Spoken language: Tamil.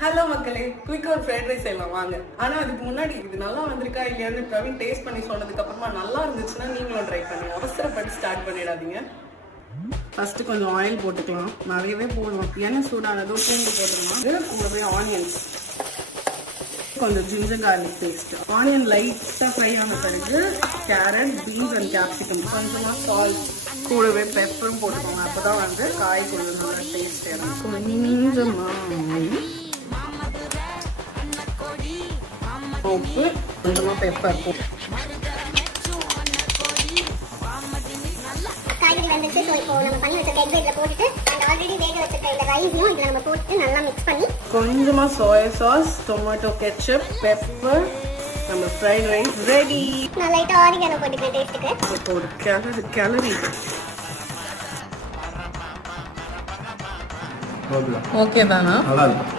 ஹலோ மக்களே, குயிக்கா ஒரு ஃப்ரைட் ரைஸ் செய்யலாம் வாங்க. ஆனா அதுக்கு முன்னாடி இது நல்லா வந்திருக்கா இல்லையான்னு பிரவீன் டேஸ்ட் பண்ணி சொன்னதுக்கு அப்புறமா நல்லா இருந்துச்சுன்னா நீங்களும் ட்ரை பண்ணுங்க. அவசரப்பட்டு ஸ்டார்ட் பண்ணிடாதீங்க. ஃபர்ஸ்ட் கொஞ்சம் ஆயில் போட்டுக்கலாம். நிறையவே போடலாம். எண்ணெய் சூடானதும் பூண்டு போட்டுக்கலாம். இது கூடவே ஆனியன்ஸ், கொஞ்சம் ஜிஞ்சர் கார்லிக் பேஸ்ட், ஆனியன் லைட்டாக ஃப்ரை ஆன பிறகு கேரட், பீன்ஸ் அண்ட் கேப்சிகம், கொஞ்சமாக சால்ட், கூடவே பெப்பரும் போட்டுக்கோங்க. அப்போ தான் வந்து காய் கொஞ்சம் நல்லா டேஸ்ட் இருக்கும். கொஞ்சமாக உப்பு, கொஞ்சமாக பெப்பர் காய்கறி வந்துட்டு இப்போ நம்ம பண்ணி வச்சிருக்க எக் இதில் போட்டுட்டு அண்ட் ஆல்ரெடி வேக வச்சிருக்க இந்த ரைஸையும் இதில் நம்ம போட்டு நல்லா மிக்ஸ் பண்ணி கொஞ்சமாக soya sauce, tomato ketchup, pepper, நம்ம ஃப்ரைட் ரைஸ் ரெடி. நான் லைட்டாக ஆரிகானோ போட்டுக்கிறேன் டேஸ்ட்டுக்கு. இப்போ ஒரு கிளறி ஓகே தானா? நல்லா இருக்கும்.